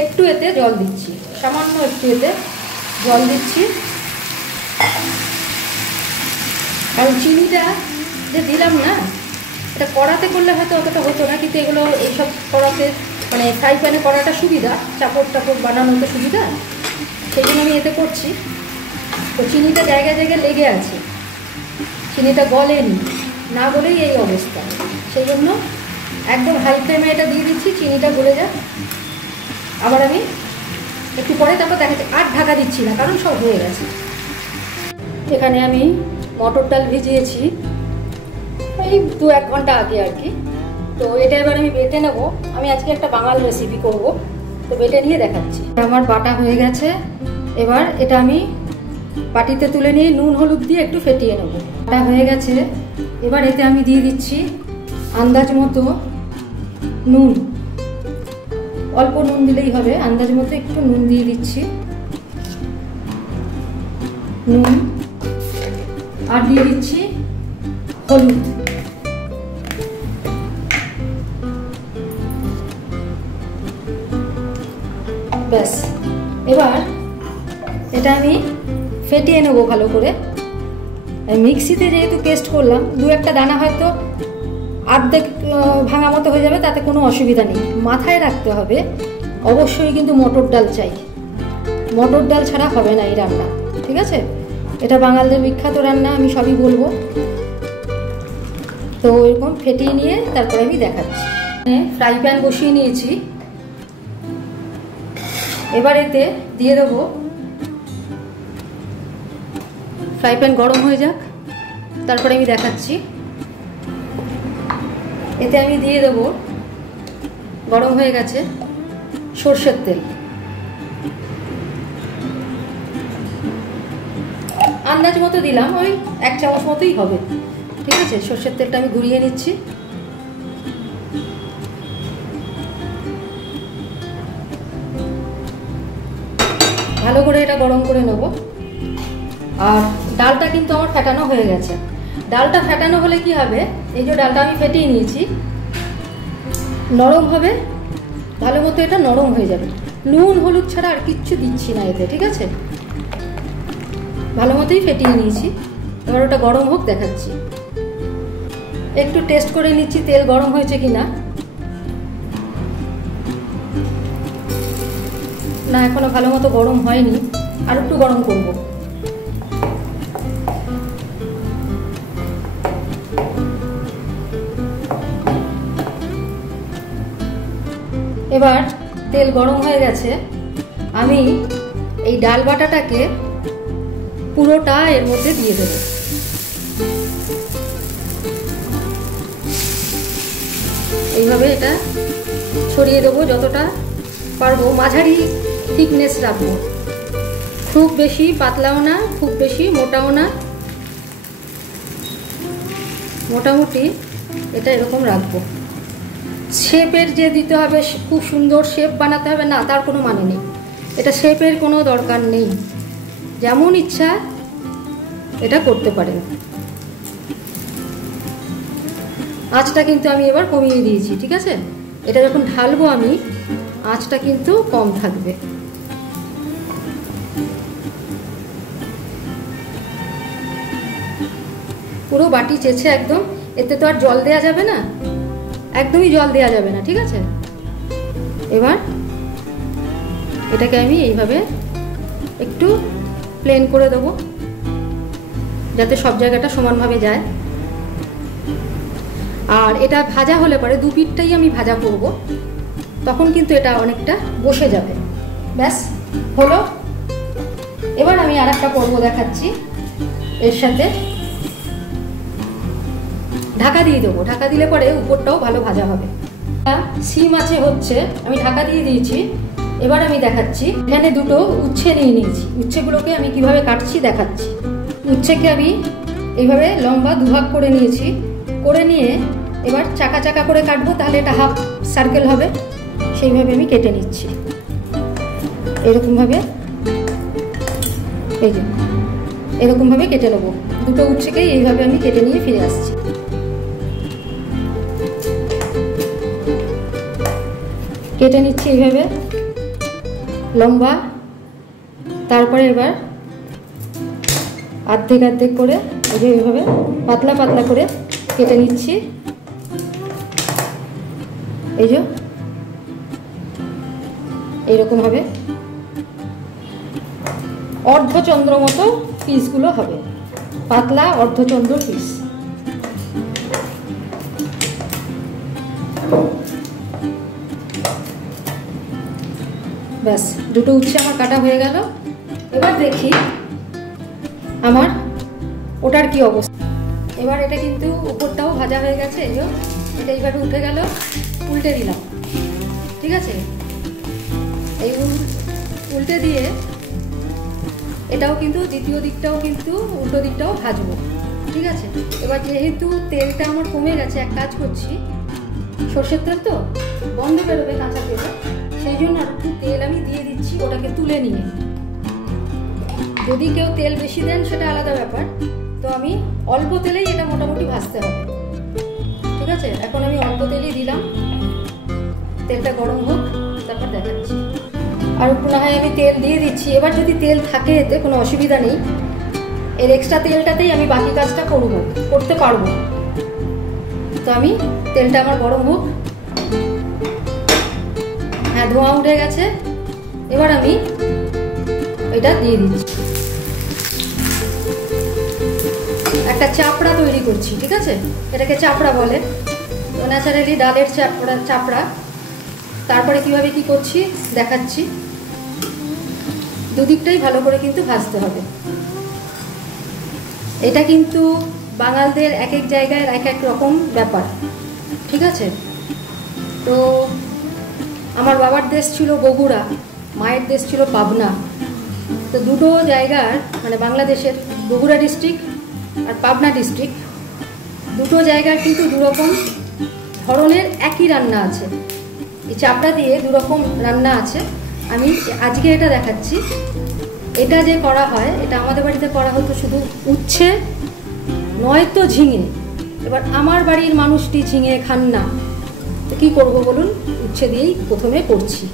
একটু এতে জল দিচ্ছি, সামান্য একটু এতে জল দিচ্ছি, কারণ চিনিটা যে দিলাম না, এটা কড়াতে করলে হয়তো অতটা হতো না, কিন্তু এগুলো এইসব কড়াতে মানে ফ্রাই প্যানে করাটা সুবিধা, চাপড় টাপড় বানানোতে সুবিধা, সেই জন্য আমি এতে করছি। তো চিনিটা জায়গায় জায়গায় লেগে আছে, চিনিটা গলেনি, না গলেই এই অবস্থা, সেই জন্য একদম হাই ফ্লেমে এটা দিয়ে দিচ্ছি, চিনিটা গলে যাক। আবার আমি একটু পরে তারপর দেখাচ্ছি, আর ঢাকা দিচ্ছি না কারণ সব হয়ে গেছে। এখানে আমি মটর ডাল ভিজিয়েছি এই 2-1 ঘন্টা আগে আর কি। তো এটা এবার আমি বেটে নেব। আমি আজকে একটা বাঙাল রেসিপি করব, তো বেটে নিয়ে দেখাচ্ছি। আমার বাটা হয়ে গেছে, এবার এটা আমি বাটিতে তুলে নিয়ে নুন হলুদ দিয়ে একটু ফেটিয়ে নেব। বাটা হয়ে গেছে, এবার এতে আমি দিয়ে দিচ্ছি আন্দাজ মতো নুন, অল্প নুন দিলেই হবে, আন্দাজ মতো একটু নুন দিয়ে দিচ্ছি, নুন, আর দিয়ে দিচ্ছি হলুদ। ব্যাস, এবার এটা আমি ফেটিয়ে নেবো ভালো করে। মিক্সিতে যেহেতু পেস্ট করলাম, 2-1টা দানা হয়তো আর্ধেক ভাঙা মতো হয়ে যাবে, তাতে কোনো অসুবিধা নেই। মাথায় রাখতে হবে অবশ্যই কিন্তু মটর ডাল চাই, মটর ডাল ছাড়া হবে না এই রান্না, ঠিক আছে? এটা বাঙালদের বিখ্যাত রান্না, আমি সবই বলবো। তো এরকম ফেটিয়ে নিয়ে তারপরে আমি দেখাচ্ছি। ফ্রাই প্যান বসিয়ে নিয়েছি, এবার এতে দিয়ে দেবো, ফ্রাই প্যান গরম হয়ে যাক তারপরে আমি দেখাচ্ছি। এতে আমি দিয়ে দেবো, গরম হয়ে গেছে, সরষের তেল, আন্দাজ মতো দিলাম, ওই 1 চামচ মতোই হবে, ঠিক আছে? সরষের তেলটা আমি ঘুরিয়ে নিচ্ছি। ভালো করে এটা গরম করে নেব। আর ডালটা কিন্তু আমার ফেটানো হয়ে গেছে। ডালটা ফেটানো হলে কি হবে, এই যে ডালটা আমি ফেটিয়ে নিয়েছি, নরম হবে, ভালো মতো এটা নরম হয়ে যাবে। নুন হলুদ ছাড়া আর কিচ্ছু দিচ্ছি না এতে, ঠিক আছে? ভালো মতোই ফেটিয়ে নিয়েছি, এবার ওটা গরম হোক দেখাচ্ছি। একটু টেস্ট করে নিচ্ছি তেল গরম হয়েছে কিনা। না, এখনো ভালো মতো গরম হয়নি, আর একটু গরম করব। এবার তেল গরম হয়ে গেছে, আমি এই ডাল বাটাটাকে পুরোটা এর মধ্যে দিয়ে দেব। এইভাবে এটা ছড়িয়ে দেবো যতটা পারবো, মাঝারি থিকনেস রাখবো, খুব বেশি পাতলাও না, খুব বেশি মোটাও না, মোটামুটি এটা এরকম রাখবো। শেপের যে দিতে হবে, খুব সুন্দর শেপ বানাতে হবে না, তার কোনো মানে নেই। এটা শেপের কোনো দরকার নেই, যেমন ইচ্ছা এটা করতে পারেন। আঁচটা কিন্তু আমি এবার কমিয়ে দিয়েছি, ঠিক আছে? এটা যখন ঢালবো আমি, আঁচটা কিন্তু কম থাকবে। পুরো বাটি চেয়েছে একদম, এতে তো আর জল দেয়া যাবে না, একদমই জল দেয়া যাবে না, ঠিক আছে? এবার এটাকে আমি এইভাবে একটু প্লেন করে দেবো, যাতে সব জায়গাটা সমানভাবে যায়। আর এটা ভাজা হলে পরে 2 পিঠটাই আমি ভাজা করব, তখন কিন্তু এটা অনেকটা বসে যাবে। ব্যাস হলো। এবার আমি আর একটা করবো দেখাচ্ছি, এর সাথে ঢাকা দিয়ে দেবো। ঢাকা দিলে পরে উপরটাও ভালো ভাজা হবে। সিম আছে হচ্ছে, আমি ঢাকা দিয়ে দিয়েছি। এবার আমি দেখাচ্ছি, এখানে 2টো উচ্ছে নিয়ে নিয়েছি, উচ্ছেগুলোকে আমি কিভাবে কাটছি দেখাচ্ছি। উচ্ছেকে আমি এইভাবে লম্বা 2 ভাগ করে নিয়েছি, করে নিয়ে এবার চাকা চাকা করে কাটবো, তাহলে এটা হাফ সার্কেল হবে, সেইভাবে আমি কেটে নিচ্ছি। এরকমভাবে, এই যে এরকমভাবে কেটে নেবো। 2টো উচ্ছেকেই এইভাবে আমি কেটে নিয়ে ফিরে আসছি। কেটে নিচ্ছি এইভাবে, লম্বা, তারপরে এবার অর্ধেক অর্ধেক করে এই যে এইভাবে পাতলা পাতলা করে কেটে নিচ্ছি। এই যে এইরকম হবে, অর্ধচন্দ্র মতো পিসগুলো হবে, পাতলা অর্ধচন্দ্র পিস। ব্যাস, দুটো উচ্ছে আমার কাটা হয়ে গেল। এবার দেখি আমার ওটার কি অবস্থা। এবার এটা কিন্তু উপরটাও ভাজা হয়ে গেছে, এই যে এটা এইভাবে উঠে গেল, উল্টে দিলাম। ঠিক আছে, এই উল্টে দিয়ে এটাও কিন্তু দ্বিতীয় দিকটাও কিন্তু উল্টো দিকটাও ভাজবো। ঠিক আছে, এবার যেহেতু তেলটা আমার কমে গেছে, এক কাজ করছি, সর্ষের তেল তো বন্ধ বেরোবে কাঁচা তেল, সেই জন্য আর একটু তেল আমি দিয়ে দিচ্ছি ওটাকে তুলে নিয়ে। যদি কেউ তেল বেশি দেন সেটা আলাদা ব্যাপার, তো আমি অল্প তেলেই এটা মোটামুটি ভাজতে হবে। ঠিক আছে, এখন আমি অল্প তেলই দিলাম, তেলটা গরম হোক, তারপর দেখাচ্ছি। আর একটু না হয় আমি তেল দিয়ে দিচ্ছি। এবার যদি তেল থাকে এতে কোনো অসুবিধা নেই, এর এক্সট্রা তেলটাতেই আমি বাকি কাজটা করতে পারবো। তো আমি তেলটা আমার গরম হোক, হ্যাঁ ধোঁয়া উঠে গেছে, এবার আমি এটা দিয়ে দিচ্ছি। একটা চাপড়া তৈরি করছি। ঠিক আছে, এটাকে চাপড়া বলে, ন্যাচারালি ডালের চাপড়া। তারপরে কিভাবে কি করছি দেখাচ্ছি। দুদিকটাই ভালো করে কিন্তু ভাজতে হবে। এটা কিন্তু বাঙালদের এক এক জায়গায় এক এক রকম ব্যাপার। ঠিক আছে, তো আমার বাবার দেশ ছিল বগুড়া, মায়ের দেশ ছিল পাবনা। তো দুটো জায়গার মানে বাংলাদেশের বগুড়া ডিস্ট্রিক্ট আর পাবনা ডিস্ট্রিক্ট, দুটো জায়গার কিন্তু দুরকম ধরনের একই রান্না আছে। এই চাপড়া দিয়ে দুরকম রান্না আছে। আমি আজকে এটা দেখাচ্ছি। এটা যে করা হয়, এটা আমাদের বাড়িতে করা হতো শুধু উচ্ছে নয়তো ঝিঙে। এবার আমার বাড়ির মানুষটি ঝিঙে খান না, তো কী করবো বলুন, উচ্ছে দিয়েই প্রথমে করছি।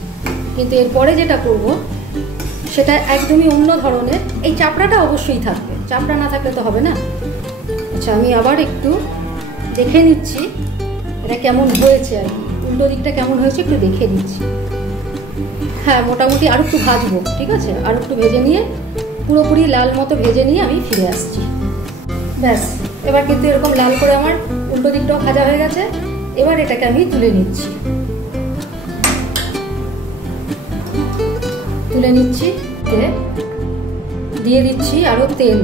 কিন্তু এরপরে যেটা করব সেটা একদমই অন্য ধরনের। এই চাপড়াটা অবশ্যই থাকবে, চাপড়া না থাকলে তো হবে না। আচ্ছা, আমি আবার একটু দেখে নিচ্ছি এটা কেমন হয়েছে, আর কি উল্টো দিকটা কেমন হয়েছে একটু দেখে নিচ্ছি। হ্যাঁ, মোটামুটি আর একটু ভাজবো। ঠিক আছে, আর একটু ভেজে নিয়ে পুরোপুরি লাল মতো ভেজে নিয়ে আমি ফিরে আসছি। ব্যাস, এবার কিন্তু এরকম লাল করে আমার উল্টো দিকটাও ভাজা হয়ে গেছে। এবার এটাকে আমি তুলে নিচ্ছি। দিয়ে দিচ্ছি আরো তেল,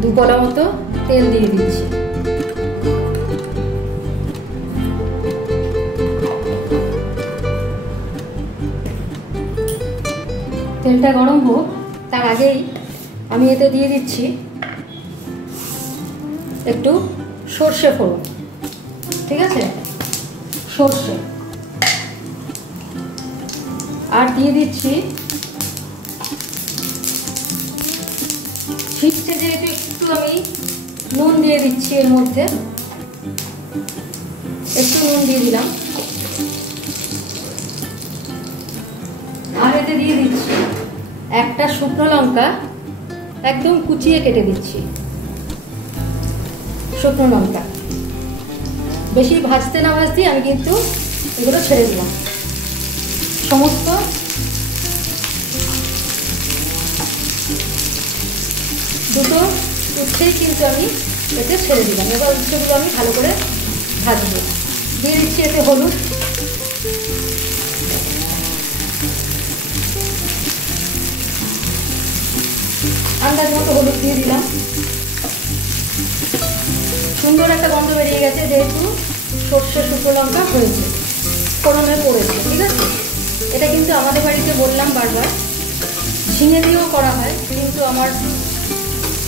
2 কলা মতো তেল দিয়ে দিচ্ছি। তেলটা গরম হোক, তার আগেই আমি এতে দিয়ে দিচ্ছি একটু সর্ষে ফোড়ন। ঠিক আছে, সর্ষে, আর দিয়ে দিচ্ছি ছিটতে যেহেতু একটু আমি নুন দিয়ে দিচ্ছি, এর মধ্যে একটু নুন দিয়ে দিলাম। আর এতে দিয়ে দিচ্ছি একটা শুকনো লঙ্কা, একদম কুচিয়ে কেটে দিচ্ছি। শুকনো লঙ্কা বেশি ভাজতে না ভাজতেই আমি কিন্তু এগুলো ছেড়ে দিলাম। সমস্ত দুটো উচ্ছেই কিন্তু আমি এতে ছেড়ে দিলাম। এবার উচ্ছেগুলো আমি ভালো করে ভাজবো। দিয়ে দিচ্ছি এতে হলুদ, আন্দাজ মতো হলুদ দিয়ে দিলাম। সুন্দর একটা গন্ধ বেরিয়ে গেছে, যেহেতু সর্ষে শুকনো লঙ্কা হয়েছে, ফোড়নে পড়েছে। ঠিক আছে, এটা কিন্তু আমাদের বাড়িতে বললাম বারবার ঝিঙে দিয়েও করা হয়, কিন্তু আমার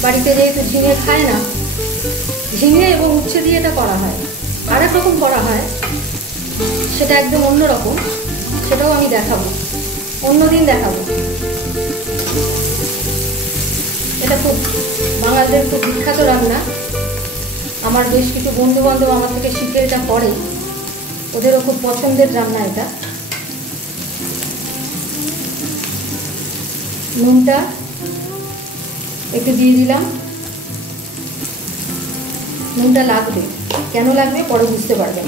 বাড়িতে যেহেতু ঝিঙে খায় না, ঝিঙে এবং উচ্ছে দিয়ে এটা করা হয়। আরেক রকম করা হয়, সেটা একদম অন্য রকম, সেটাও আমি দেখাবো, অন্যদিন দেখাবো। এটা খুব বাঙালিদের খুব বিখ্যাত রান্না। আমার বেশ কিছু বন্ধু বান্ধব আমার থেকে শিখে এটা করে। ওদেরও খুব পছন্দের রান্না এটা। নুনটা একটু দিয়ে দিলাম, নুনটা লাগবে, কেন লাগবে পরে বুঝতে পারবেন।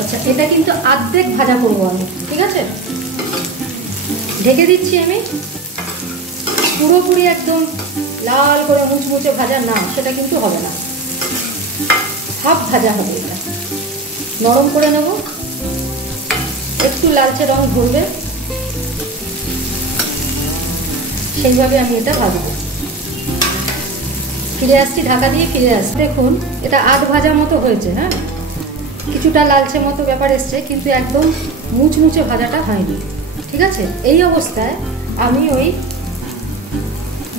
আচ্ছা, এটা কিন্তু অর্ধেক ভাজা করবো আমি, ঠিক আছে? ঢেকে দিচ্ছি আমি। পুরোপুরি একদম লাল করে মুচমুচে ভাজা না, সেটা কিন্তু হবে না, হাফ ভাজা হবে। এটা নরম করে নেব, একটু লালচে রং ধরবে, সেইভাবে আমি এটা ভাজবো। ফিরে আসছি, ঢাকা দিয়ে ফিরে আসছি। দেখুন এটা আধ ভাজা মতো হয়েছে, হ্যাঁ, কিছুটা লালচে মতো ব্যাপার এসছে, কিন্তু একদম মুচমুচে ভাজাটা হয়নি, ঠিক আছে? এই অবস্থায় আমি ওই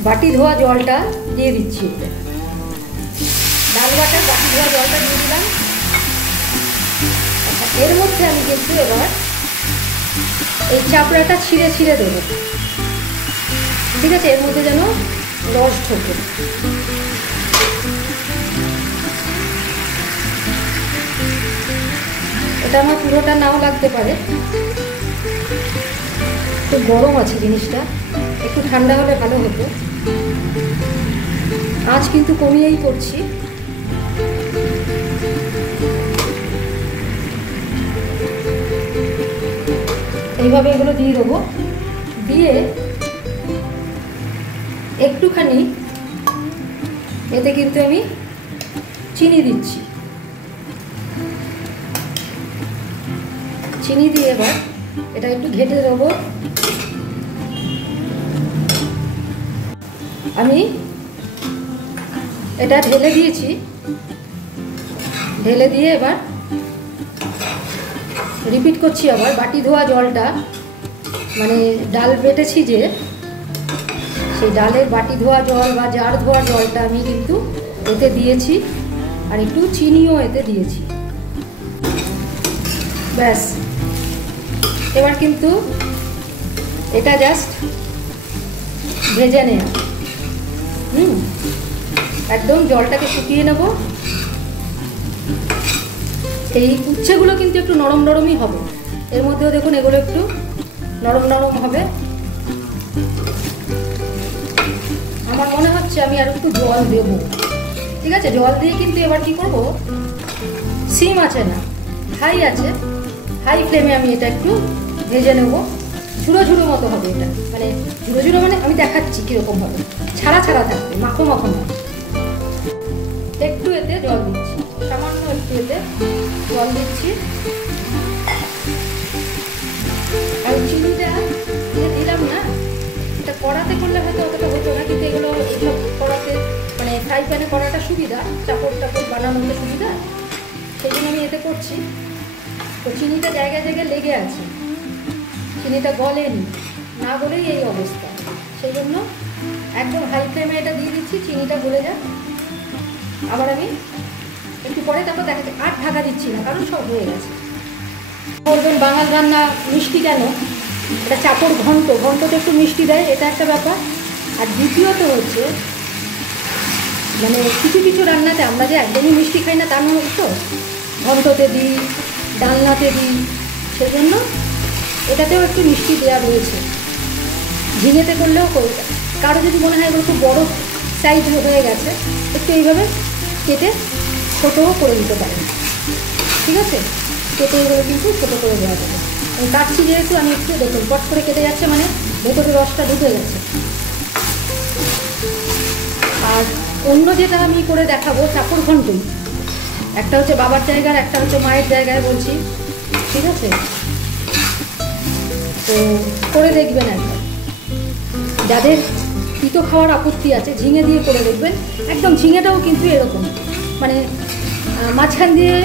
বাটি ধোয়া জলটা দিয়ে দিচ্ছি। ডাল বাটার বাটি ধোয়া জলটা দিয়ে দিলাম। আচ্ছা, এর মধ্যে আমি কিন্তু এবার এই চাপড়াটা ছিঁড়ে ছিঁড়ে দেবো, ঠিক আছে? এর মধ্যে যেন রস ঢোকে। এটা আমার পুরোটা নাও লাগতে পারে, একটু গরম আছে জিনিসটা, একটু ঠান্ডা হলে ভালো হতো। আঁচ কিন্তু কমিয়েই করছি। এইভাবে এগুলো দিয়ে দেবো, দিয়ে একটুখানি এতে কিন্তু আমি চিনি দিচ্ছি। চিনি দিয়ে এবার এটা একটু ঘেটে দেবো। আমি এটা ঢেলে দিয়েছি, ঢেলে দিয়ে এবার রিপিট করছি আবার। বাটি ধোয়া জলটা, মানে ডাল বেটেছি যে, সেই ডালের বাটি ধোয়া জল বা জার ধোয়া জলটা আমি কিন্তু এতে দিয়েছি, আর একটু চিনিও এতে দিয়েছি। ব্যাস, এবার কিন্তু এটা জাস্ট ভেজে নেওয়া। একদম জলটাকে শুকিয়ে নেব। এই উচ্ছেগুলো কিন্তু একটু নরম নরমই হবে, এর মধ্যেও দেখুন এগুলো একটু নরম নরম হবে। আমার মনে হচ্ছে আমি আর একটু জল দেবো, ঠিক আছে? জল দিয়ে কিন্তু এবার কি করব, সিম আছে না, হাই আছে, হাই ফ্লেমে আমি এটা একটু ভেজে নেব। ঝুড়ো ঝুড়ো মতো হবে এটা, মানে ঝুড়ো ঝুড়ো মানে আমি দেখাচ্ছি কীরকম হবে, ছাড়া ছাড়া থাকবে, মাখো মাখো না। একটু এতে জল দিচ্ছি, সামান্য একটু এতে জল দিচ্ছি। আর চিনিটা যে দিলাম না, এটা কড়াতে করলে হয়তো অতটা হতো না, কিন্তু এগুলো এইসব কড়াতে, মানে ফ্রাই প্যানে করাটা সুবিধা, চাপড় টাপড় বানানোতে সুবিধা, সেই জন্য আমি এতে করছি। তো চিনিটা জায়গায় জায়গায় লেগে আছে, চিনিটা গলেনি, না গলেই এই অবস্থা, সেই জন্য একদম হাই ফ্লেমে এটা দিয়ে দিচ্ছি। চিনিটা গলে যাক, আবার আমি একটু পরে তারপর দেখাচ্ছি। আর ঢাকা দিচ্ছি না, কারণ সব হয়ে গেছে। বলবেন বাঙাল রান্না মিষ্টি কেন? এটা চাপড় ঘন্ট, ঘন্টতে একটু মিষ্টি দেয়, এটা একটা ব্যাপার। আর দ্বিতীয়ত হচ্ছে, মানে কিছু কিছু রান্নাতে আমরা যে একদমই মিষ্টি খাই না তা নয় তো, ঘন্টতে দিই, ডালনাতে দিই, সেই জন্য এটাতেও একটু মিষ্টি দেওয়া রয়েছে। ঝিঙেতে করলেও করি। কারো যদি মনে হয় এগুলো খুব বড়ো সাইজ হয়ে গেছে, একটু এইভাবে কেটে ছোটোও করে দিতে পারেন, ঠিক আছে? কেটে এগুলো কিন্তু ছোটো করে দেওয়া যাবে। আমি কাটছি যেহেতু, আমি একটু দেখুন পট করে কেটে যাচ্ছে, মানে ভেতরে রসটা ঢুকে গেছে। আর অন্য যেটা আমি করে দেখাবো চাপড় ঘন্টই, একটা হচ্ছে বাবার জায়গার, একটা হচ্ছে মায়ের জায়গায় বলছি, ঠিক আছে? তো করে দেখবেন একবার। যাদের তিতো খাওয়ার আপত্তি আছে, ঝিঙে দিয়ে করে দেখবেন। একদম ঝিঙেটাও কিন্তু এরকম, মানে মাঝখান দিয়ে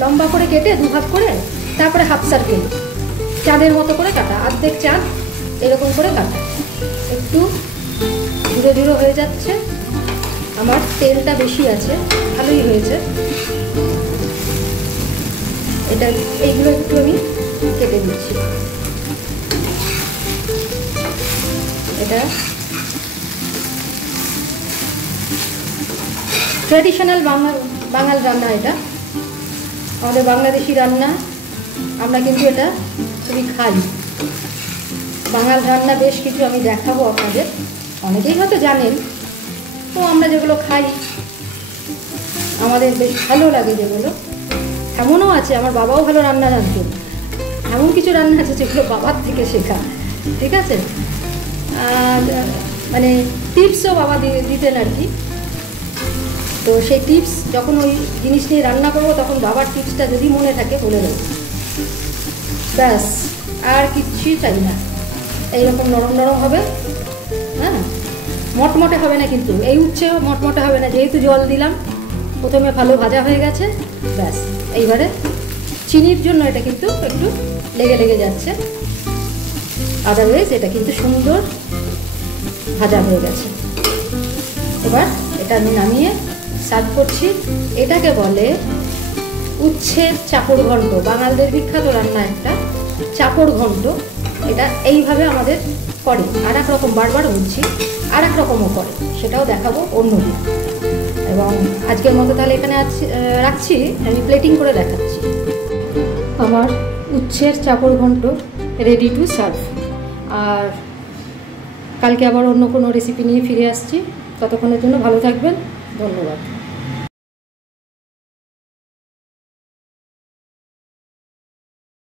লম্বা করে কেটে দুভাগ করে, তারপরে হাফ সার্কেল চাঁদের মতো করে কাটা, অর্ধেক চাঁদ এরকম করে কাটা। একটু ধীরে ধীরে হয়ে যাচ্ছে, আমার তেলটা বেশি আছে, ভালোই হয়েছে। এটা এইগুলো একটু আমি কেটে দিচ্ছি। এটা ট্র্যাডিশনাল বাঙাল রান্না, এটা আমাদের বাংলাদেশি রান্না, আমরা কিন্তু এটা খুবই খাই। বাঙাল রান্না বেশ কিছু আমি দেখাবো আপনাদের, অনেকেই হয়তো জানেন। তো আমরা যেগুলো খাই আমাদের বেশ ভালো লাগে যেগুলো, এমনও আছে আমার বাবাও ভালো রান্না জানতেন, এমন কিছু রান্না আছে যেগুলো বাবার থেকে শেখা, ঠিক আছে। আর মানে টিপসও বাবা দিতেন আর কি। তো সেই টিপস যখন ওই জিনিস নিয়ে রান্না করবো তখন বাবার টিপসটা যদি মনে থাকে বলে দেবো, ব্যাস আর কিচ্ছুই চাই না। এইরকম নরম নরম হবে, হ্যাঁ, মটমটে হবে না কিন্তু, এই উচ্ছেও মটমটে হবে না, যেহেতু জল দিলাম প্রথমে ভালো ভাজা হয়ে গেছে। ব্যাস এইবারে চিনির জন্য এটা কিন্তু একটু লেগে লেগে যাচ্ছে, আদারওয়াইজ এটা কিন্তু সুন্দর ভাজা হয়ে গেছে। এবার এটা আমি নামিয়ে সার্ভ করছি। এটাকে বলে উচ্ছের চাপড় ঘন্ট, বাঙালদের বিখ্যাত রান্না একটা চাপড় ঘন্ট। এটা এইভাবে আমাদের করে, আর এক রকম বারবার বলছি, আর এক রকমও করে, সেটাও দেখাবো অন্যদিন। এবং আজকের মতো তাহলে এখানে রাখছি, আমি প্লেটিং করে দেখাচ্ছি। আমার উচ্ছের চাপড় ঘন্ট রেডি টু সার্ভ। আর কালকে আবার অন্য কোনো রেসিপি নিয়ে ফিরে আসছি, ততক্ষণের জন্য ভালো থাকবেন, ধন্যবাদ।